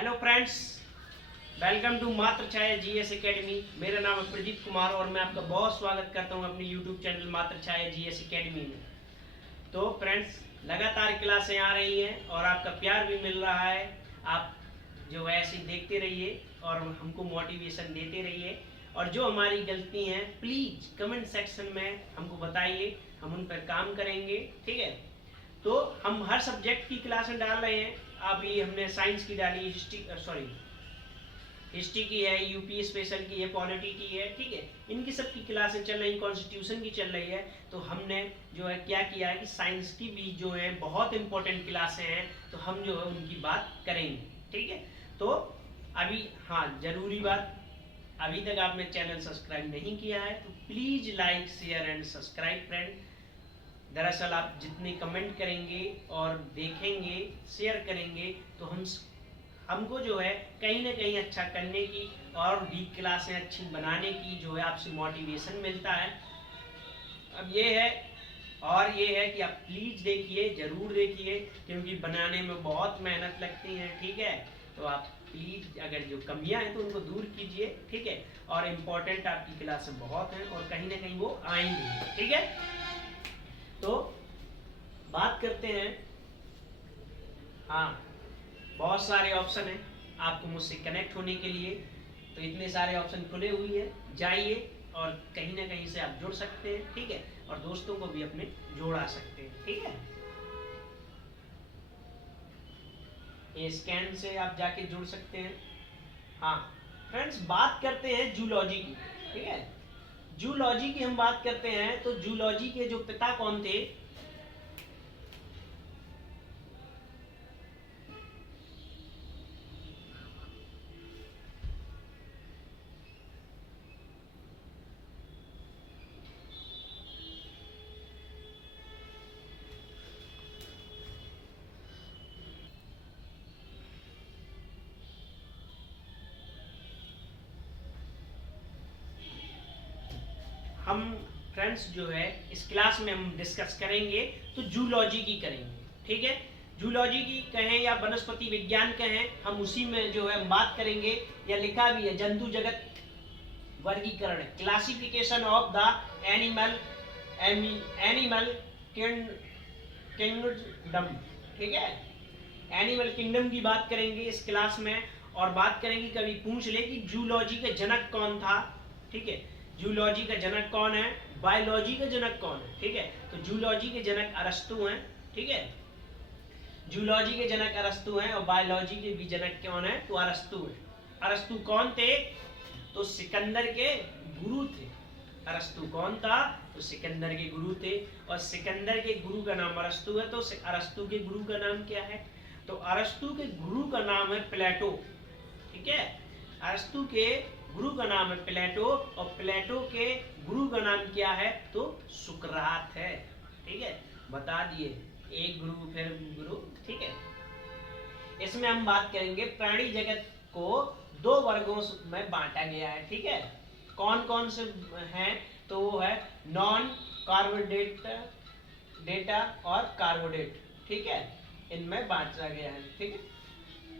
Hello friends, welcome to मात्र छाया GS academy. मेरा नाम है प्रदीप कुमार और मैं आपका बहुत स्वागत करता हूं अपने यूट्यूब चैनल मात्र छाया जीएस एकेडमी में। तो फ्रेंड्स, लगातार क्लासें आ रही हैं और आपका प्यार भी मिल रहा है। आप जो ऐसे ही देखते रहिए और हमको मोटिवेशन देते रहिए, और जो हमारी गलती हैं प्लीज़ कमेंट सेक्शन में हमको बताइए, हम उन पर काम करेंगे। ठीक है, तो हम हर सब्जेक्ट की क्लासें डाल रहे हैं। अभी हमने साइंस की डाली, हिस्ट्री की है, यूपी स्पेशल की है, पॉलिटी की है। ठीक है, इनकी सब की क्लासें चल रही, कॉन्स्टिट्यूशन की चल रही है। तो हमने जो है क्या किया है कि साइंस की भी जो है बहुत इंपॉर्टेंट क्लासें हैं, तो हम जो है उनकी बात करेंगे। ठीक है, तो अभी हाँ, जरूरी बात, अभी तक आपने चैनल सब्सक्राइब नहीं किया है तो please like share and subscribe friend. दरअसल आप जितने कमेंट करेंगे और देखेंगे, शेयर करेंगे, तो हमको जो है कहीं ना कहीं अच्छा करने की और भी क्लासें अच्छी बनाने की जो है आपसे मोटिवेशन मिलता है। अब ये है, और ये है कि आप प्लीज़ देखिए, ज़रूर देखिए, क्योंकि बनाने में बहुत मेहनत लगती है। ठीक है, तो आप प्लीज़ अगर जो कमियां हैं तो उनको दूर कीजिए। ठीक है, और इम्पोर्टेंट आपकी क्लासें बहुत हैं और कहीं ना कहीं वो आएंगी। ठीक है, तो बात करते हैं। हाँ, बहुत सारे ऑप्शन हैं आपको मुझसे कनेक्ट होने के लिए, तो इतने सारे ऑप्शन खुले हुए हैं, जाइए और कहीं ना कहीं से आप जुड़ सकते हैं। ठीक है, और दोस्तों को भी अपने जोड़ा सकते हैं। ठीक है, ये स्कैन से आप जाके जुड़ सकते हैं। हाँ फ्रेंड्स, बात करते हैं जूलॉजी की। ठीक है, जूलॉजी की हम बात करते हैं, तो जूलॉजी के जो पिता कौन थे? हम फ्रेंड्स जो है इस क्लास में हम डिस्कस करेंगे तो जूलॉजी की करेंगे। ठीक है, जूलॉजी की कहें या वनस्पति विज्ञान कहें, हम उसी में जो है बात करेंगे। या लिखा भी है जंतु जगत वर्गीकरण, classification of the animal animal kingdom. ठीक है, एनिमल किंगडम की बात करेंगे इस क्लास में। और बात करेंगे, कभी पूछ ले कि जूलॉजी का जनक कौन था। ठीक है, जूलॉजी का जनक कौन है, बायोलॉजी का जनक कौन है। ठीक है, तो जूलॉजी के जनक अरस्तु हैं। ठीक है, जूलॉजी के जनक अरस्तु हैं और बायोलॉजी के भी जनक कौन है, तो अरस्तु है। अरस्तु कौन थे? तो सिकंदर के गुरु थे। अरस्तु कौन था? तो सिकंदर के गुरु थे, और सिकंदर के गुरु का नाम अरस्तु है। तो अरस्तु के गुरु का नाम क्या है? तो अरस्तु के गुरु का नाम है प्लेटो। ठीक है, अरस्तु के गुरु का नाम है प्लेटो, और प्लेटो के गुरु का नाम क्या है? तो सुकरात है। ठीक है, बता दिए, एक गुरु फिर गुरु। ठीक है, इसमें हम बात करेंगे प्राणी जगत को दो वर्गों में बांटा गया है। ठीक है, कौन कौन से हैं? तो वो है नॉन कार्बोडेट डेटा और कार्बोडेट। ठीक है, इनमें बांटा गया है। ठीक है,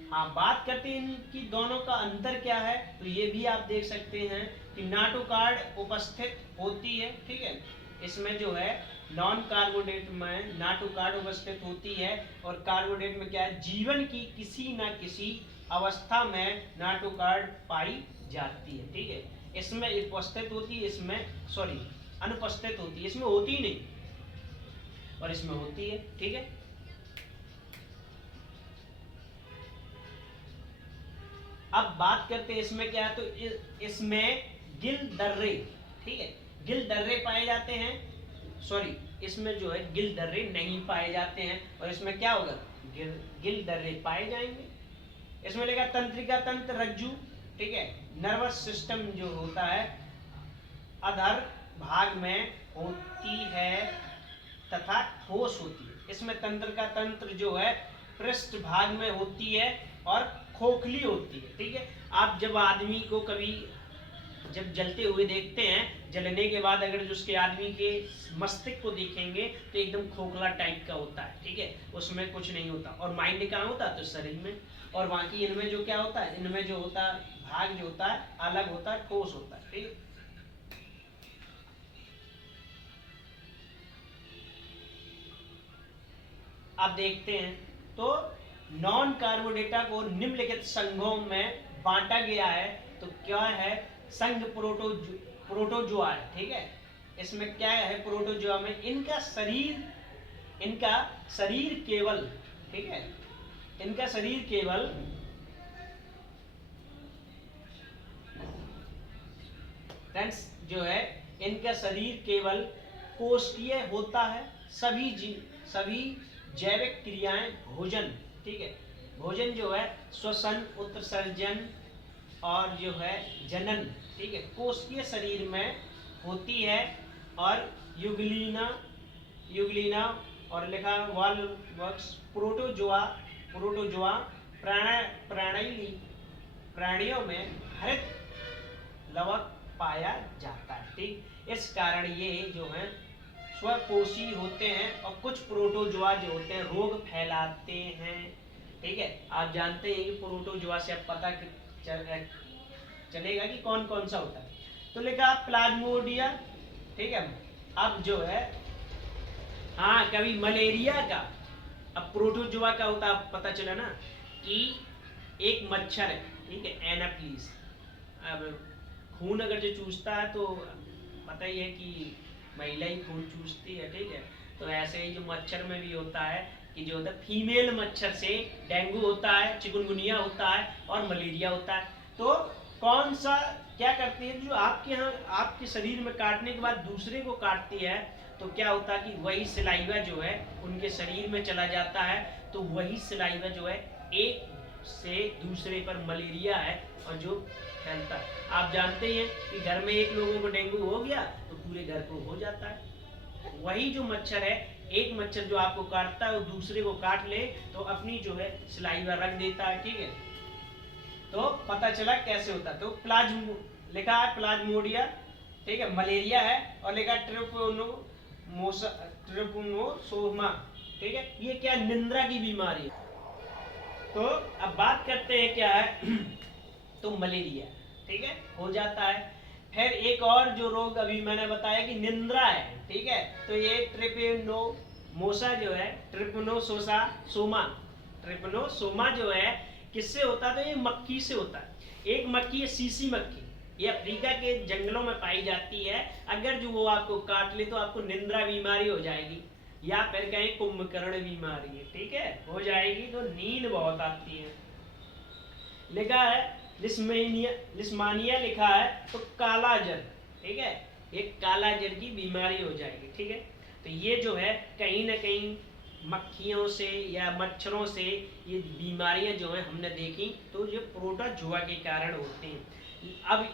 हाँ, बात करते हैं इनकी दोनों का अंतर क्या है, तो ये भी आप देख सकते हैं कि नाटोकार्ड उपस्थित होती है। ठीक है, इसमें जो है नॉन कार्बोडेट में नाटोकार्ड उपस्थित होती है, और कार्बोडेट में क्या है, जीवन की किसी न किसी अवस्था में नाटोकार्ड पाई जाती है। ठीक है, इसमें उपस्थित होती है, इसमें सॉरी अनुपस्थित होती है, इसमें होती ही नहीं और इसमें होती है। ठीक है, अब बात करते हैं इसमें क्या है, तो इसमें गिल दर्रे। ठीक है, गिल दर्रे पाए जाते हैं, सॉरी इसमें जो है गिल दर्रे नहीं पाए जाते हैं, और इसमें क्या होगा, गिल दर्रे पाए जाएंगे। इसमें लिखा तंत्रिका तंत्र रज्जु। ठीक है, नर्वस सिस्टम जो होता है अधर भाग में होती है तथा ठोस होती है। इसमें तंत्र का तंत्र जो है पृष्ठ भाग में होती है और खोखली होती है। ठीक है, आप जब आदमी को कभी जब जलते हुए देखते हैं, जलने के बाद अगर जो उसके आदमी के मस्तिष्क को देखेंगे तो एकदम खोखला टाइप का होता है। ठीक है, उसमें कुछ नहीं होता, और माइंड कहाँ होता है, तो शरीर में। और बाकी इनमें जो क्या होता है, इनमें जो होता है भाग जो होता है अलग होता है, ठोस होता है। ठीक, अब देखते हैं तो नॉन कार्बोडेटा को निम्नलिखित संघों में बांटा गया है। तो क्या है, संघ प्रोटोजोआ है। ठीक है, इसमें क्या है, प्रोटोजोआ में इनका शरीर केवल, ठीक है, इनका शरीर केवल फ्रेंड्स जो है, इनका शरीर केवल कोष्ठीय होता है। सभी जैविक क्रियाएं भोजन, ठीक है, भोजन जो है श्वसन, उत्सर्जन और जो है जनन, ठीक है, कोष्ठीय शरीर में होती है। और युगलीना और लिखा वॉल्वक्स प्रोटोजोआ प्राणियों में हरित लवक पाया जाता है। ठीक, इस कारण ये जो है स्वपोषी होते हैं और कुछ प्रोटोजोआ जो होते हैं रोग फैलाते हैं। ठीक है, आप जानते हैं कि प्रोटोजोआ से अब पता चलेगा कि कौन कौन सा होता है। तो लिखा प्लाज्मोडिया, ठीक है। अब जो है, हाँ, कभी मलेरिया का, अब प्रोटोजोआ का होता है, पता चला ना कि एक मच्छर है, ठीक है, एनाप्लीज। अब खून अगर जो चूसता है तो पता ही है कि महिला ही खून चूसती है। ठीक है, तो ऐसे ही जो मच्छर में भी होता है कि जो होता है फीमेल मच्छर से डेंगू होता है, चिकनगुनिया होता है और मलेरिया होता है। तो कौन सा क्या करती है, जो आपके यहाँ आपके शरीर में काटने के बाद दूसरे को काटती है, तो क्या होता है कि वही सलाइवा जो है उनके शरीर में चला जाता है। तो वही सलाइवा जो है एक से दूसरे पर मलेरिया है और जो फैलता है। आप जानते हैं कि घर में एक लोगों को डेंगू हो गया तो पूरे घर को हो जाता है। वही जो मच्छर है, एक मच्छर जो आपको काटता है वो दूसरे को काट ले तो अपनी जो है सलाइवा रख देता है। ठीक है, तो पता चला कैसे होता है। तो लिखा है प्लाज्मोडिया, ठीक है, मलेरिया है, और लिखा ट्रिपनोसोमा, ठीक है, ये क्या निंद्रा की बीमारी है। तो अब बात करते हैं क्या है तो मलेरिया, ठीक है, हो जाता है। फिर एक और जो रोग अभी मैंने बताया कि निंद्रा है, ठीक है, तो ये ट्रिपनोमोसा जो है, ट्रिपनोसोमा जो है किससे होता है, तो ये मक्खी से होता है। एक मक्खी है सीसी मक्खी, ये अफ्रीका के जंगलों में पाई जाती है। अगर जो वो आपको काट ले तो आपको निंद्रा बीमारी हो जाएगी, या फिर कहें कुंभकर्ण बीमारी है, ठीक है, हो जाएगी। तो नींद बहुत आती है। लिखा है लिस्मानिया लिखा है तो काला जर, ठीक है, एक काला जर की बीमारी हो जाएगी। ठीक है, तो ये जो है कहीं ना कहीं मक्खियों से या मच्छरों से ये बीमारियां जो है हमने देखी, तो ये प्रोटोजोआ के कारण होते हैं। अब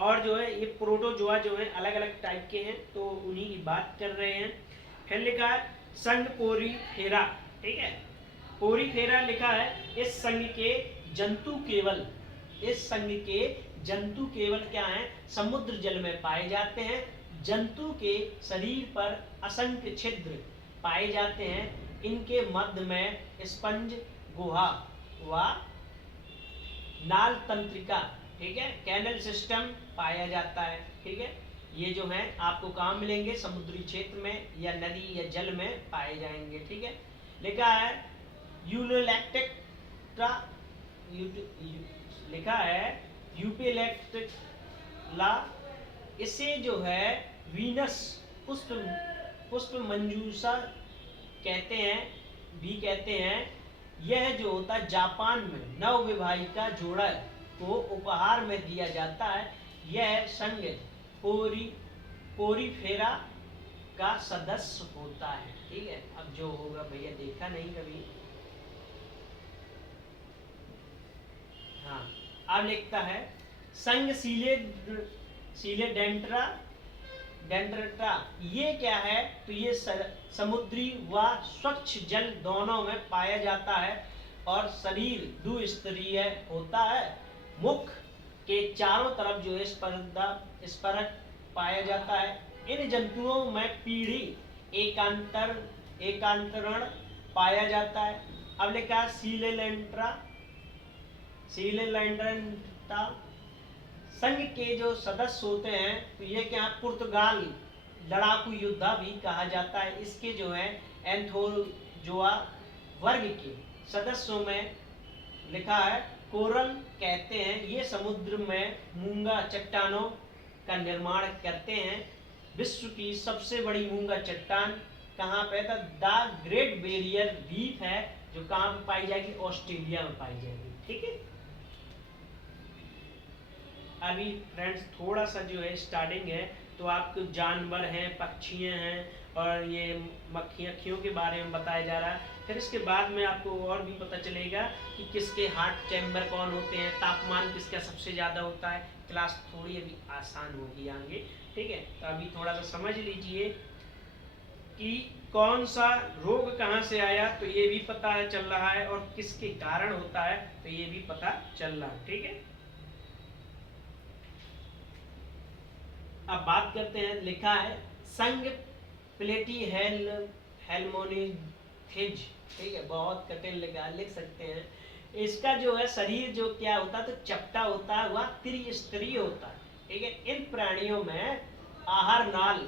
और जो है ये प्रोटोजोआ जो है अलग अलग टाइप के हैं, तो उन्हीं की बात कर रहे हैं। फिर लिखा है संघ पोरीफेरा, ठीक है, पोरीफेरा लिखा है इस संघ के जंतु केवल क्या है, समुद्र जल में पाए जाते हैं। जंतु के शरीर पर असंख्य छिद्र पाए जाते हैं। इनके मध्य में स्पंज गुहा व नाल तंत्रिका, ठीक है, कैनल सिस्टम पाया जाता है। ठीक है, ये जो है आपको कहाँ मिलेंगे, समुद्री क्षेत्र में या नदी या जल में पाए जाएंगे। ठीक है, लिखा है लिखा है यूपेलेक्ट्रा, इसे जो है वीनस पुष्प मंजूषा कहते हैं। यह जो होता है जापान में नवविवाहिता जोड़ा को उपहार में दिया जाता है। यह संघ पोरीफेरा का सदस्य होता है। ठीक है, अब जो होगा भैया देखा नहीं कभी। हाँ, अब लिखता है संघ डेंड्रटा, ये क्या है, तो ये समुद्री व स्वच्छ जल दोनों में पाया जाता है और शरीर द्विस्तरीय होता है। मुख के चारों तरफ जो है स्परक पाया जाता है। इन जंतुओं में पीढ़ी एकांतरण पाया जाता है। अब लिखा सीलेलेंट्रा, सीलैंडरता। संघ के जो सदस्य होते हैं तो ये क्या, पुर्तगाल लड़ाकू योद्धा भी कहा जाता है। इसके जो है एंथोजोआ वर्ग के सदस्यों में लिखा है कोरल कहते हैं। ये समुद्र में मूंगा चट्टानों का निर्माण करते हैं। विश्व की सबसे बड़ी मूंगा चट्टान कहाँ पे था? द ग्रेट बैरियर रीफ है, जो कहाँ पे पाई जाएगी? ऑस्ट्रेलिया में पाई जाएगी। ठीक है, अभी फ्रेंड्स थोड़ा सा जो है स्टार्टिंग है, तो आपको जानवर हैं, पक्षियां हैं और ये मक्खियों के बारे में बताया जा रहा है। फिर इसके बाद में आपको और भी पता चलेगा कि किसके हार्ट चैम्बर कौन होते हैं, तापमान किसका सबसे ज़्यादा होता है। क्लास थोड़ी अभी आसान होगी आगे। ठीक है, तो अभी थोड़ा सा समझ लीजिए कि कौन सा रोग कहाँ से आया, तो ये भी पता चल रहा है, और किसके कारण होता है तो ये भी पता चल रहा है। ठीक है, अब बात करते हैं। लिखा है संघ प्लेटी हेल्मोनिथिज। ठीक है, बहुत कठिन लिख सकते हैं। इसका जो है शरीर जो क्या होता है, तो चपटा होता है, वह त्रिस्तरीय होता है। ठीक है, इन प्राणियों में आहार नाल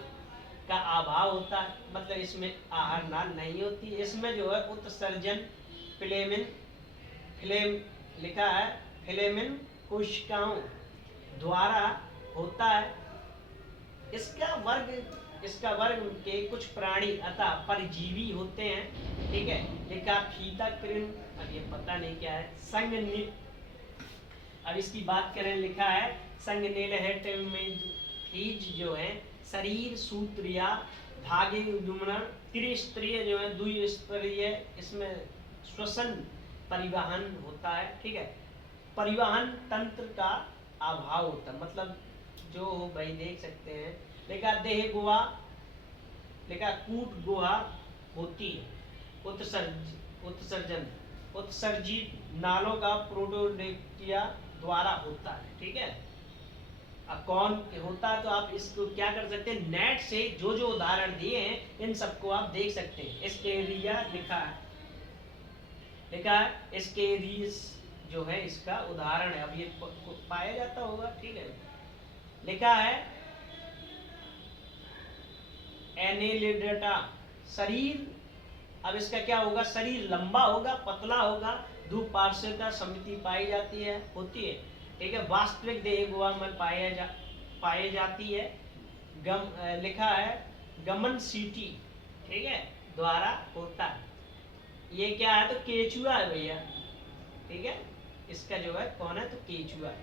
का अभाव होता है, मतलब इसमें आहार नाल नहीं होती। इसमें जो है उत्सर्जन फिलेम लिखा है फिलेमिन कोशिकाओं द्वारा होता है। इसका वर्ग के कुछ प्राणी अतः परजीवी होते हैं। ठीक है, लिखा फीता कृम, अब ये पता नहीं क्या है। संग अब इसकी बात करें, लिखा है संग नीलहेटमेज जो है शरीर सूत्र या धागे जुमना त्रिस्तरीय जो है द्विस्तरीय, इसमें श्वसन परिवहन होता है। ठीक है, परिवहन तंत्र का अभाव होता है, मतलब जो भाई देख सकते हैं। लिखा देह गुहा, लिखा कूट गुहा होती है। उत्सर्जित नालों का प्रोटोडेक्टिया द्वारा होता है। ठीक है, अब कौन होता है, तो आप इसको क्या कर सकते हैं, नेट से जो जो उदाहरण दिए हैं इन सबको आप देख सकते हैं। एस्केरिया लिखा है एस्केरिस जो है इसका उदाहरण है, अब ये पाया जाता होगा। ठीक है, लिखा है एनेलिडेटा शरीर, अब इसका क्या होगा, शरीर लंबा होगा, पतला होगा, दुपार्श्वता समिति पाई जाती है, होती है। ठीक है, वास्तविक देह गुहा में पाई जाती है। लिखा है गमन सीटी, ठीक है, द्वारा होता है। ये क्या है, तो केचुआ है भैया। ठीक है, इसका जो है कौन है, तो केचुआ है।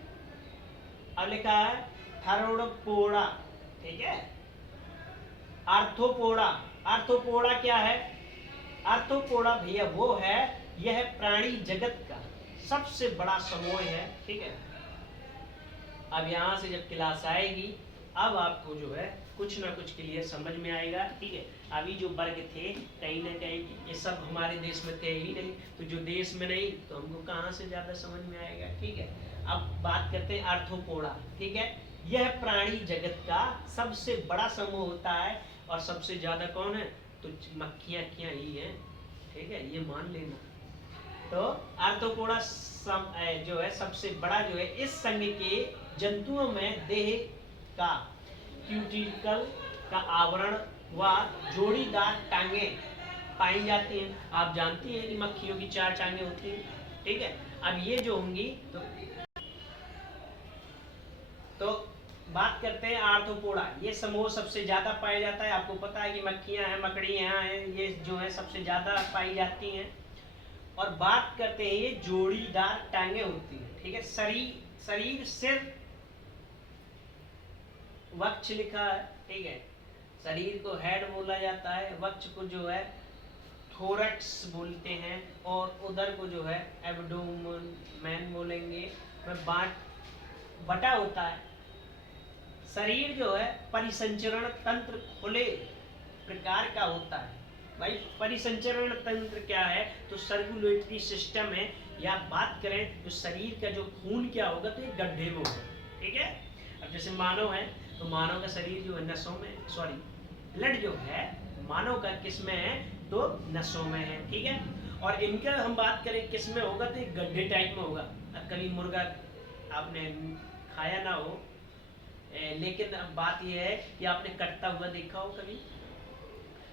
अब लिखा है थरोडोपोडा। ठीक है, आर्थ्रोपोडा क्या है? आर्थ्रोपोडा भैया वो है, यह प्राणी जगत का सबसे बड़ा समूह है। ठीक है, अब यहाँ से जब क्लास आएगी, अब आपको जो है कुछ ना कुछ क्लियर समझ में आएगा। ठीक है, अभी जो वर्ग थे कहीं ना कहीं ये सब हमारे देश में थे ही नहीं, तो जो देश में नहीं तो हमको कहाँ से ज्यादा समझ में आएगा। ठीक है, अब बात करते हैं आर्थ्रोपोडा। ठीक है, यह प्राणी जगत का सबसे बड़ा समूह होता है, और सबसे ज्यादा कौन है, तो मक्खियाँ ही हैं। ठीक है, ये मान लेना। तो आर्थ्रोपोडा जो है सबसे बड़ा जो है, इस संघ के जंतुओं में देह का क्यूटिकल का आवरण व जोड़ीदार टांगे पाई जाती हैं। आप जानती हैं कि मक्खियों की 4 टांगे होती हैं। ठीक है, अब ये जो होंगी तो बात करते हैं आर्थ्रोपोडा। ये समूह सबसे ज्यादा पाया जाता है। आपको पता है कि मक्खियां हैं, मकड़ियां हैं, ये जो है सबसे ज्यादा पाई जाती हैं। और बात करते हैं, ये जोड़ीदार टांगे होती है। ठीक है, शरीर सिर वक्ष लिखा है। ठीक है, शरीर को हेड बोला जाता है, वक्ष को जो है थोरैक्स बोलते हैं, और उदर को जो है एब्डोमेन बोलेंगे। बटा होता है। शरीर जो है परिसंचरण तंत्र खुले प्रकार का होता है। भाई परिसंचरण तंत्र क्या है, तो सर्कुलेटरी सिस्टम है। या बात करें तो शरीर का जो खून क्या होगा, तो एक गड्ढे में होगा। ठीक है, अब जैसे मानव है, तो मानव का शरीर जो है नसों में, ब्लड जो है मानव का किस में है, तो नसों में है। ठीक है, और इनका हम बात करें किस में होगा, तो एक गड्ढे टाइप में होगा। कभी मुर्गा आपने खाया ना हो, लेकिन अब बात यह है कि आपने कटता हुआ देखा हो कभी।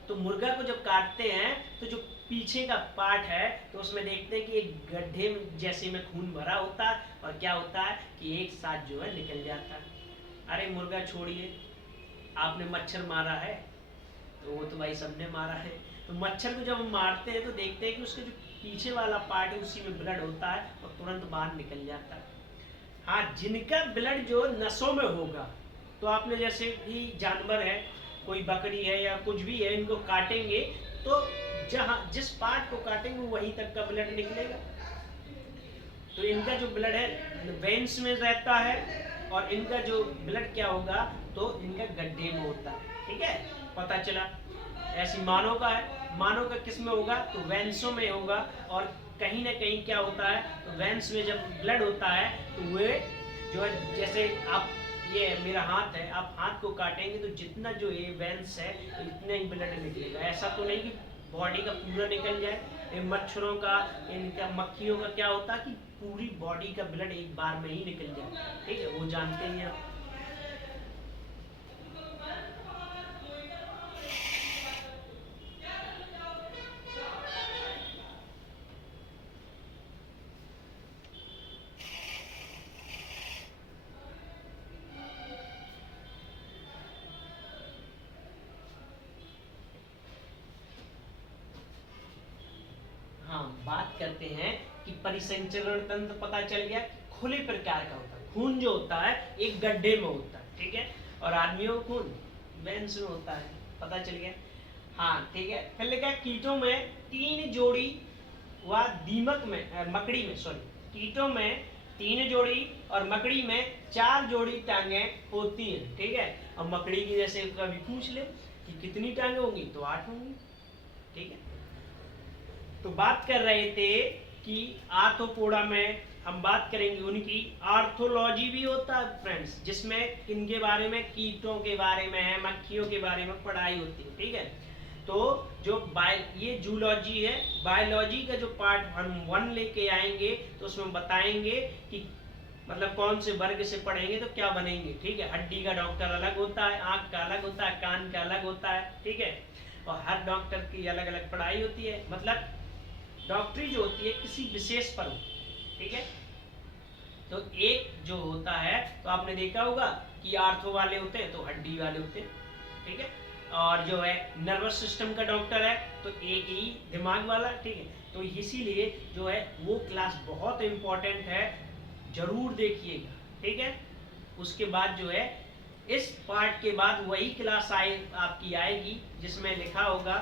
तो मुर्गा को जब काटते हैं तो जो पीछे का पार्ट है तो उसमें देखते हैं कि एक गड्ढे जैसे में खून भरा होता है और क्या होता है कि एक साथ जो है निकल जाता है। अरे मुर्गा छोड़िए, आपने मच्छर मारा है तो वो तो भाई सबने मारा है। तो मच्छर को जब हम मारते हैं तो देखते हैं कि उसके जो पीछे वाला पार्ट है उसी में ब्लड होता है और तुरंत बाहर निकल जाता है। हाँ, जिनका ब्लड जो नसों में होगा, तो आपने जैसे कि जानवर है, कोई बकरी है या कुछ भी है, इनको काटेंगे तो जहाँ जिस पार्ट को काटेंगे वहीं तक का ब्लड निकलेगा। तो इनका जो ब्लड है वेन्स में रहता है और इनका जो ब्लड क्या होगा तो इनका गड्ढे में होता है। ठीक है, पता चला। ऐसी मानव का है, मानव का किस में होगा तो वेन्सों में होगा। और कहीं ना कहीं क्या होता है तो वेन्स में जब ब्लड होता है तो वे जो है, जैसे आप ये मेरा हाथ है, आप हाथ को काटेंगे तो जितना जो ये वेन्स है इतना ही ब्लड निकलेगा। ऐसा तो नहीं कि बॉडी का पूरा निकल जाए। इन मच्छरों का, इनका मक्खियों का क्या होता है कि पूरी बॉडी का ब्लड एक बार में ही निकल जाए। ठीक है, वो जानते हैं आप। हाँ, बात करते हैं कि परिसंचरण तंत्र पता चल गया कि खुले प्रकार का होता है। खून जो होता है एक गड्ढे में होता है, ठीक है, और आदमियों को खून वेन्स में होता है, पता चल गया। हाँ ठीक है, फिर लिखा कीटों में 3 जोड़ी व दीमक में मकड़ी में कीटों में 3 जोड़ी और मकड़ी में 4 जोड़ी टांगे होती हैं। ठीक है, और मकड़ी की जैसे कभी पूछ ले कि कितनी टांगे होंगी तो 8 होंगी। ठीक है, तो बात कर रहे थे कि आर्थ्रोपोडा में हम बात करेंगे उनकी आर्थोलॉजी भी होता है फ्रेंड्स, जिसमें इनके बारे में, कीटों के बारे में है, मक्खियों के बारे में पढ़ाई होती है। ठीक है, तो जो ये जूलॉजी है, बायोलॉजी का जो पार्ट हम 1 लेके आएंगे तो उसमें बताएंगे कि मतलब कौन से वर्ग से पढ़ेंगे तो क्या बनेंगे। ठीक है, हड्डी का डॉक्टर अलग होता है, आंख का अलग होता है, कान का अलग होता है। ठीक है, और हर डॉक्टर की अलग अलग पढ़ाई होती है। मतलब डॉक्टरी जो होती है किसी विशेष पर हो। ठीक है, तो एक जो होता है तो आपने देखा होगा कि आर्थो वाले होते हैं तो हड्डी वाले होते हैं। ठीक है, और जो है नर्वस सिस्टम का डॉक्टर है तो एक ही दिमाग वाला। ठीक है, तो इसीलिए जो है वो क्लास बहुत इंपॉर्टेंट है, जरूर देखिएगा। ठीक है, उसके बाद जो है इस पार्ट के बाद वही क्लास आपकी आएगी जिसमें लिखा होगा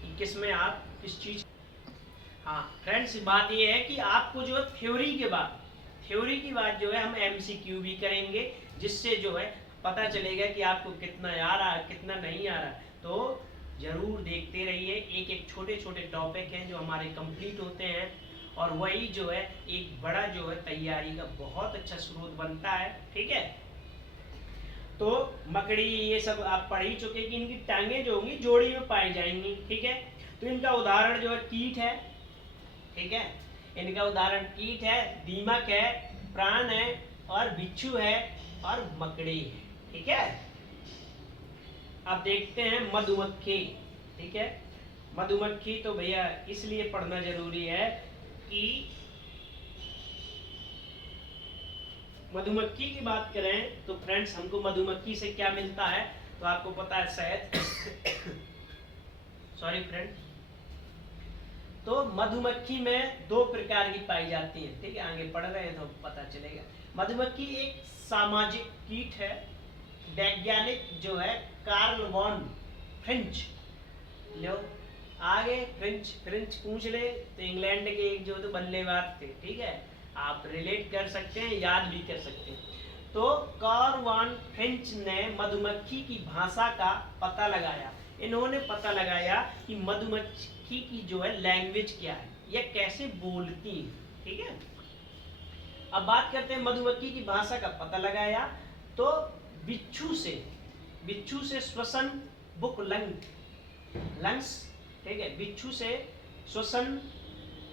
कि किसमें आप किस चीज। हाँ फ्रेंड्स, बात ये है कि आपको जो है थ्योरी की बात जो है हम MCQ भी करेंगे, जिससे जो है पता चलेगा कि आपको कितना आ रहा है कितना नहीं आ रहा है। तो जरूर देखते रहिए, एक एक छोटे छोटे टॉपिक हैं जो हमारे कंप्लीट होते हैं और वही जो है एक बड़ा जो है तैयारी का बहुत अच्छा स्रोत बनता है। ठीक है, तो मकड़ी ये सब आप पढ़ ही चुके कि इनकी टांगे जो होंगी जोड़ी में पाई जाएंगी। ठीक है, तो इनका उदाहरण जो है कीट है। ठीक है, इनका उदाहरण कीट है, दीमक है, प्राण है और बिच्छू है और मकड़ी है। ठीक है, अब देखते हैं मधुमक्खी। ठीक है, मधुमक्खी तो भैया इसलिए पढ़ना जरूरी है कि मधुमक्खी की बात करें तो फ्रेंड्स हमको मधुमक्खी से क्या मिलता है तो आपको पता है शायद सॉरी फ्रेंड्स, तो मधुमक्खी में 2 प्रकार की पाई जाती है। ठीक है, आगे पढ़ रहे हैं तो पता चलेगा। मधुमक्खी एक सामाजिक कीट है। वैज्ञानिक जो है कार्ल वॉन फ्रिंच, लो आगे फ्रिंच पूछ ले तो इंग्लैंड के एक जो तो बल्लेबाज थे। ठीक है, आप रिलेट कर सकते हैं, याद भी कर सकते हैं। तो कार्ल वॉन फ्रिंच ने मधुमक्खी की भाषा का पता लगाया। इन्होंने पता लगाया कि मधुमक्खी की जो है लैंग्वेज क्या है, या कैसे बोलती है। ठीक है, अब बात करते हैं मधुमक्खी की भाषा का पता लगाया तो बिच्छू से श्वसन बुक लंग्स। ठीक है, बिच्छू से श्वसन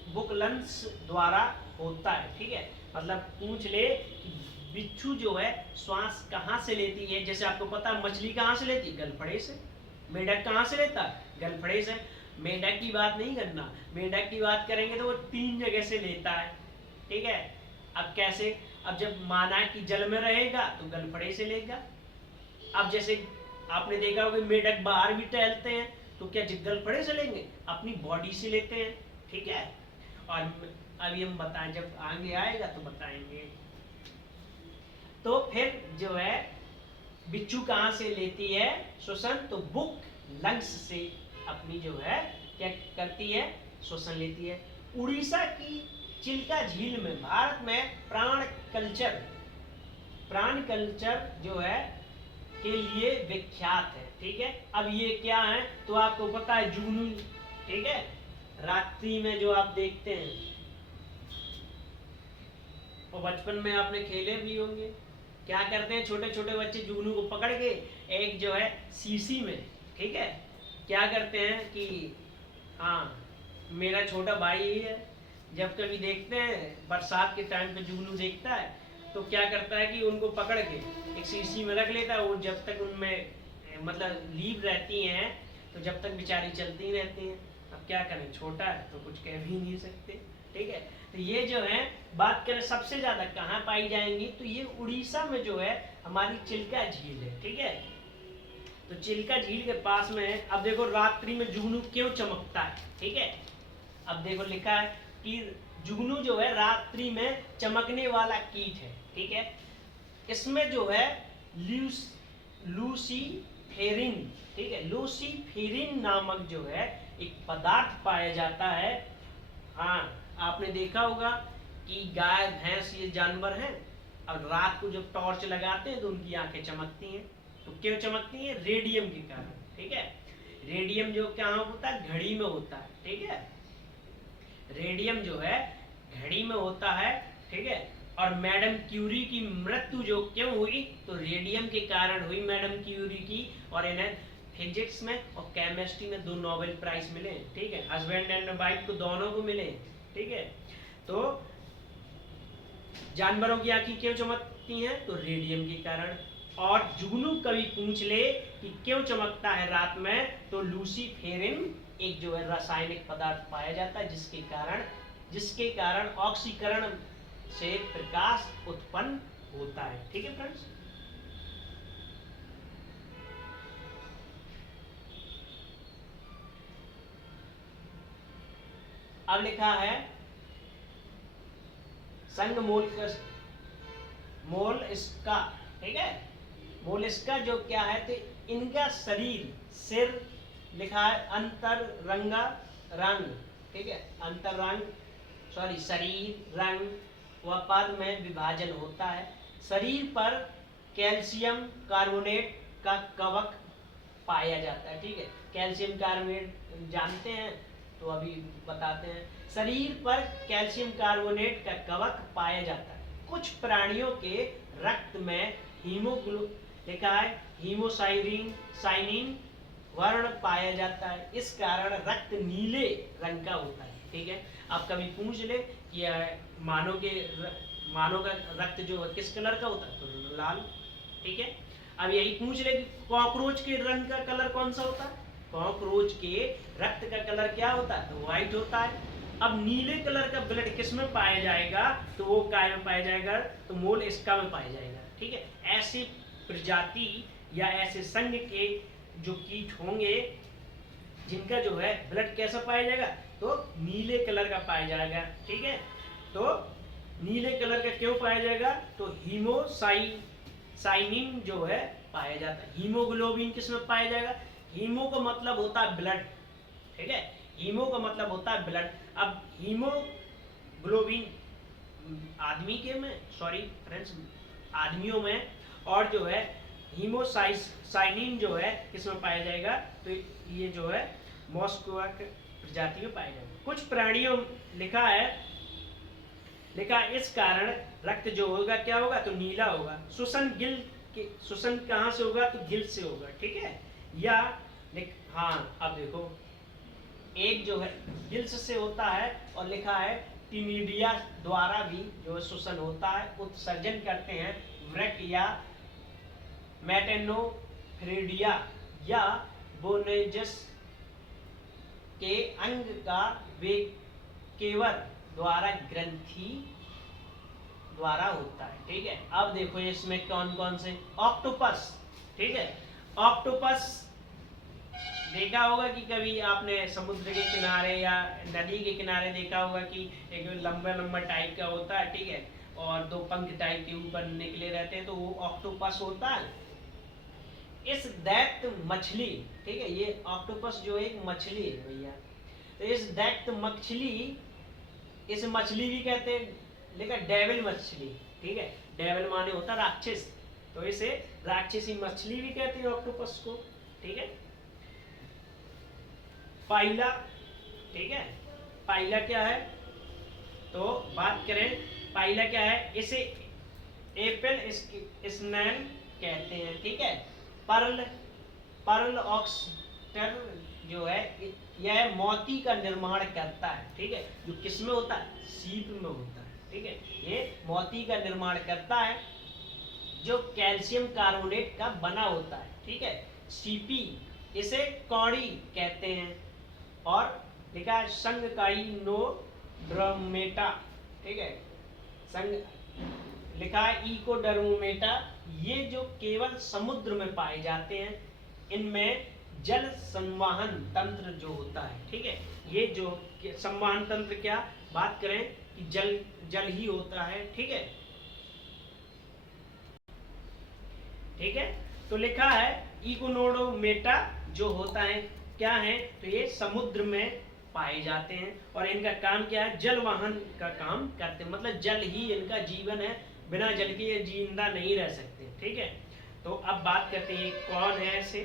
बुक लंग्स द्वारा होता है। ठीक है, मतलब पूछ ले बिच्छू जो है श्वास कहाँ से लेती है, जैसे आपको पता है मछली कहाँ से लेती है, गलफड़े से। मेंढक कहाँ से लेता है, गलफड़े से। मेंढक की बात नहीं करना, मेंढक की बात करेंगे तो वो 3 जगह से लेता है। ठीक है, अब कैसे, अब जब माना कि जल में रहेगा तो गलफड़े से लेगा। अब जैसे आपने देखा होगा मेंढक बाहर भी टहलते हैं तो क्या गलफड़े से लेंगे, अपनी बॉडी से लेते हैं। ठीक है, और अभी हम बताएं, जब आगे आएगा तो बताएंगे। तो फिर जो है बिच्छू कहाँ से लेती है श्वसन, तो बुक लंग्स से अपनी जो है क्या करती है, श्वसन लेती है। उड़ीसा की चिल्का झील में भारत में प्राण कल्चर जो है के लिए विख्यात है। ठीक है, अब ये क्या है तो आपको पता है जुगनू। ठीक है, रात्रि में जो आप देखते हैं और बचपन में आपने खेले भी होंगे, क्या करते हैं छोटे छोटे बच्चे जुगनू को पकड़ के एक जो है शीशी में, ठीक है, क्या करते हैं कि हाँ मेरा छोटा भाई ही है, जब कभी देखते हैं बरसात के टाइम पे जुगनू देखता है तो क्या करता है कि उनको पकड़ के एक शीशी में रख लेता है। वो जब तक उनमें मतलब लीव रहती हैं तो जब तक बेचारी चलती रहती हैं। अब क्या करें, छोटा है तो कुछ कह भी नहीं सकते। ठीक है, तो ये जो है बात करें सबसे ज्यादा कहाँ पाई जाएंगी, तो ये उड़ीसा में जो है हमारी चिल्का झील है। ठीक है, तो चिल्का झील के पास में है। अब देखो रात्रि में जुगनू क्यों चमकता है। ठीक है, अब देखो लिखा है कि जुगनू जो है रात्रि में चमकने वाला कीट है। ठीक है, इसमें जो है लूसीफेरिन, ठीक है, लूसीफेरिन नामक जो है एक पदार्थ पाया जाता है। हाँ, आपने देखा होगा कि गाय भैंस ये जानवर हैं, अब रात को जब टॉर्च लगाते हैं तो उनकी आंखें चमकती हैं। तो क्यों चमकती हैं, रेडियम के कारण। ठीक है, रेडियम जो क्या होता है, घड़ी में होता है। ठीक है, रेडियम जो है घड़ी में होता है। ठीक है, और मैडम क्यूरी की मृत्यु जो क्यों हुई, तो रेडियम के कारण हुई मैडम क्यूरी की, और इन्हें फिजिक्स में और केमिस्ट्री में 2 नोबेल प्राइज मिले। ठीक है, हस्बैंड एंड वाइफ को दोनों को मिले। ठीक है, तो जानवरों की आंखें क्यों चमकती हैं, तो रेडियम के कारण। और जुगनू कभी पूछ ले कि क्यों चमकता है रात में, तो लूसीफेरिन एक जो है रासायनिक पदार्थ पाया जाता है जिसके कारण ऑक्सीकरण से प्रकाश उत्पन्न होता है। ठीक है फ्रेंड्स, अब लिखा है संग मोलस्का। ठीक है, मोलस्का जो क्या है, तो इनका सिर लिखा है अंतरंगा रंग। ठीक है, शरीर रंग व पद में विभाजन होता है। शरीर पर कैल्शियम कार्बोनेट का कवक पाया जाता है। ठीक है, कैल्शियम कार्बोनेट जानते हैं तो अभी बताते हैं। शरीर पर कैल्शियम कार्बोनेट का कवक पाया जाता है। कुछ प्राणियों के रक्त में लिखा है हीमोसाइनिन वर्ण पाया जाता है। इस कारण रक्त नीले रंग का होता है। ठीक है, आप कभी पूछ ले कि मानव का रक्त जो किस कलर का होता है, तो लाल। ठीक है, अब यही पूछ ले कि कॉकरोच के रंग का कलर कौन सा होता है, कॉकरोच के रक्त का कलर क्या होता है, तो व्हाइट होता है। अब नीले कलर का ब्लड किस में पाया जाएगा, तो वो काय में पाया जाएगा, तो मोलस्का में पाया जाएगा। ठीक है, ऐसी प्रजाति या ऐसे संघ के जो कीट होंगे जिनका जो है ब्लड कैसा पाया जाएगा, तो नीले कलर का पाया जाएगा। ठीक है, तो नीले कलर का क्यों पाया जाएगा, तो हीमोसाइनिन जो है पाया जाता है। हीमोग्लोबिन किस में पाया जाएगा, हीमो का मतलब होता है ब्लड। ठीक है, हीमो का मतलब होता है ब्लड। अब हीमोग्लोबिन आदमी के में आदमियों में, और जो है हीमोसाइनिन जो है किसमें पाया जाएगा, तो ये जो है मॉस्कोवा प्रजाति में पाया जाएगा। कुछ प्राणियों लिखा इस कारण रक्त जो होगा क्या होगा, तो नीला होगा। श्वसन कहाँ से होगा, तो गिल से होगा। ठीक है, या हाँ अब देखो एक जो है गिल्स से होता है, और लिखा है टिनिडिया द्वारा भी जो श्वसन होता है, उत्सर्जन करते हैं वृक या मेटेनोफ्रेडिया या बोनेजस के अंग का वे केवल द्वारा ग्रंथि द्वारा होता है। ठीक है, अब देखो इसमें कौन कौन से, ऑक्टोपस। ठीक है, ऑक्टोपस देखा होगा कि कभी आपने समुद्र के किनारे या नदी के किनारे देखा होगा कि एक लंबा लंबा टाइप का होता है, ठीक है, और दो पंख टाइप के ऊपर निकले रहते हैं, तो वो ऑक्टोपस होता है। इस दैत्य मछली, ठीक है, ये ऑक्टोपस जो एक मछली है भैया, तो इस दैत्य मछली, इस मछली भी कहते हैं, लेकिन डेविल मछली, ठीक है, डेविल माने होता राक्षस, तो इसे राक्षसी मछली भी कहते हैं ऑक्टोपस को। ठीक है, पाइला, ठीक है, पाइला क्या है, तो बात करें पाइला क्या है, इसे एप्पल स्नेल कहते हैं। ठीक है, पर्ल ऑक्सटर जो है यह मोती का निर्माण करता है। ठीक है, जो किस में होता है, सीप में होता है। ठीक है, ये मोती का निर्माण करता है जो कैल्शियम कार्बोनेट का बना होता है। ठीक है, सीपी इसे कौड़ी कहते हैं, और लिखा है संगकाइनोड्रोमेटा, ठीक है, संग लिखा है इकोडर्मोमेटा, ये जो केवल समुद्र में पाए जाते हैं, इनमें जल संवहन तंत्र जो होता है। ठीक है, ये जो संवहन तंत्र, क्या बात करें कि जल जल ही होता है। ठीक है, ठीक है, तो लिखा है इकोनोडोमेटा जो होता है क्या है, तो ये समुद्र में पाए जाते हैं, और इनका काम क्या है, जल वाहन का काम करते हैं, मतलब जल ही इनका जीवन है, बिना जल के ये जिंदा नहीं रह सकते। ठीक है, तो अब बात करते हैं कौन है ऐसे,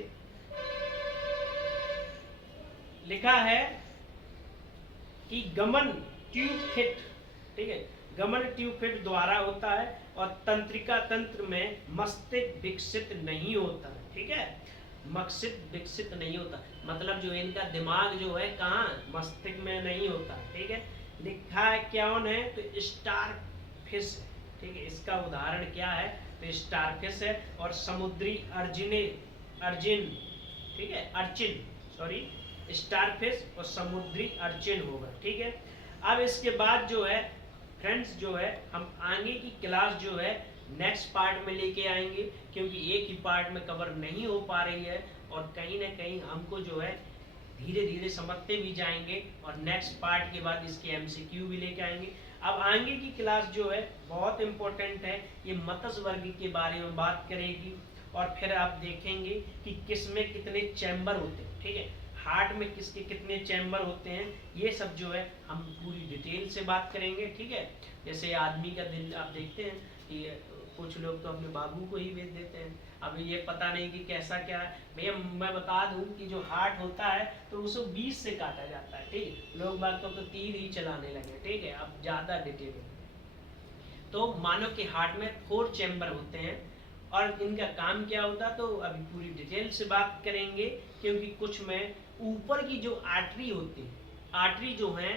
लिखा है कि गमन ट्यूबफिट, ठीक है, गमन ट्यूबफिट द्वारा होता है, और तंत्रिका तंत्र में मस्तिष्क विकसित नहीं होता। ठीक है, मस्तिष्क विकसित नहीं होता, मतलब जो इनका दिमाग जो है कहाँ, मस्तिष्क में नहीं होता। ठीक है, लिखा है कौन है, तो स्टार फिश। ठीक है, इसका उदाहरण क्या है, तो स्टार फिश है, और समुद्री अर्जिन, ठीक है, अर्चिन, सॉरी, स्टार फिश और समुद्री अर्चिन होगा। ठीक है, अब इसके बाद जो है फ्रेंड्स, जो है हम आगे की क्लास जो है नेक्स्ट पार्ट में लेके आएंगे, क्योंकि एक ही पार्ट में कवर नहीं हो पा रही है, और कहीं ना कहीं हमको जो है धीरे धीरे समझते भी जाएंगे, और नेक्स्ट पार्ट के बाद इसके एमसीक्यू भी लेके आएंगे। अब आगे की क्लास जो है बहुत इंपॉर्टेंट है, ये मत्स्य वर्ग के बारे में बात करेगी, और फिर आप देखेंगे कि किस में कितने चैम्बर होते हैं। ठीक है, हार्ट में किसके कितने चैम्बर होते हैं, ये सब जो है हम पूरी डिटेल से बात करेंगे। ठीक है, जैसे आदमी का दिल आप देखते हैं कि कुछ लोग तो अपने बाबू को ही बेच देते हैं, अब ये पता नहीं कि कैसा क्या है। भैया मैं बता दूं कि जो हार्ट होता है तो उसे 20 से काटा जाता है। ठीक है, लोग बात तो तीर ही चलाने लगे। ठीक है, अब ज़्यादा डिटेल में, तो मानव के हार्ट में 4 चैम्बर होते हैं, और इनका काम क्या होता है, तो अभी पूरी डिटेल से बात करेंगे, क्योंकि कुछ में ऊपर की जो आर्टरी होती है, आर्टरी जो है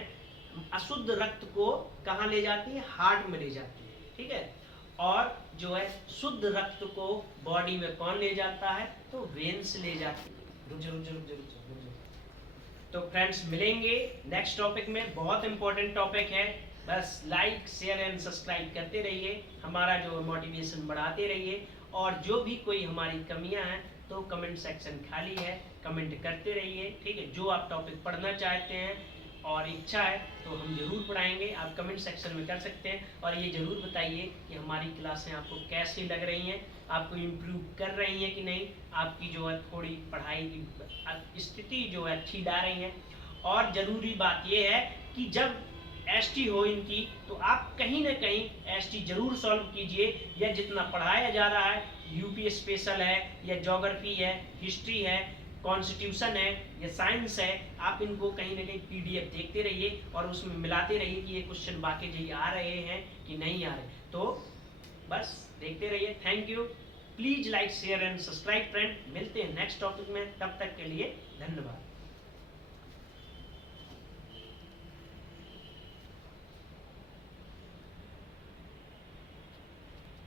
अशुद्ध रक्त को कहाँ ले जाती है, हार्ट में ले जाती है। ठीक है, और जो है शुद्ध रक्त को बॉडी में कौन ले जाता है, तो वेन्स ले जाती है। तो फ्रेंड्स मिलेंगे नेक्स्ट टॉपिक में, बहुत इंपॉर्टेंट टॉपिक है, बस लाइक शेयर एंड सब्सक्राइब करते रहिए, हमारा जो मोटिवेशन बढ़ाते रहिए, और जो भी कोई हमारी कमियां हैं तो कमेंट सेक्शन खाली है, कमेंट करते रहिए। ठीक है, जो आप टॉपिक पढ़ना चाहते हैं और इच्छा है तो हम जरूर पढ़ाएंगे, आप कमेंट सेक्शन में कर सकते हैं, और ये जरूर बताइए कि हमारी क्लासें आपको कैसी लग रही हैं, आपको इम्प्रूव कर रही हैं कि नहीं, आपकी जो है थोड़ी पढ़ाई की स्थिति जो है अच्छी ला रही है। और ज़रूरी बात ये है कि जब एसटी हो इनकी, तो आप कहीं ना कहीं एसटी जरूर सॉल्व कीजिए, या जितना पढ़ाया जा रहा है, यूपी स्पेशल है या ज्योग्राफी है, हिस्ट्री है, कॉन्स्टिट्यूशन है या साइंस है, आप इनको कहीं ना कहीं पीडीएफ देखते रहिए, और उसमें मिलाते रहिए कि ये क्वेश्चन वाकई आ रहे हैं कि नहीं आ रहे, तो बस देखते रहिए। Thank you, please like share and subscribe friend, मिलते हैं नेक्स्ट टॉपिक में, तब तक के लिए धन्यवाद।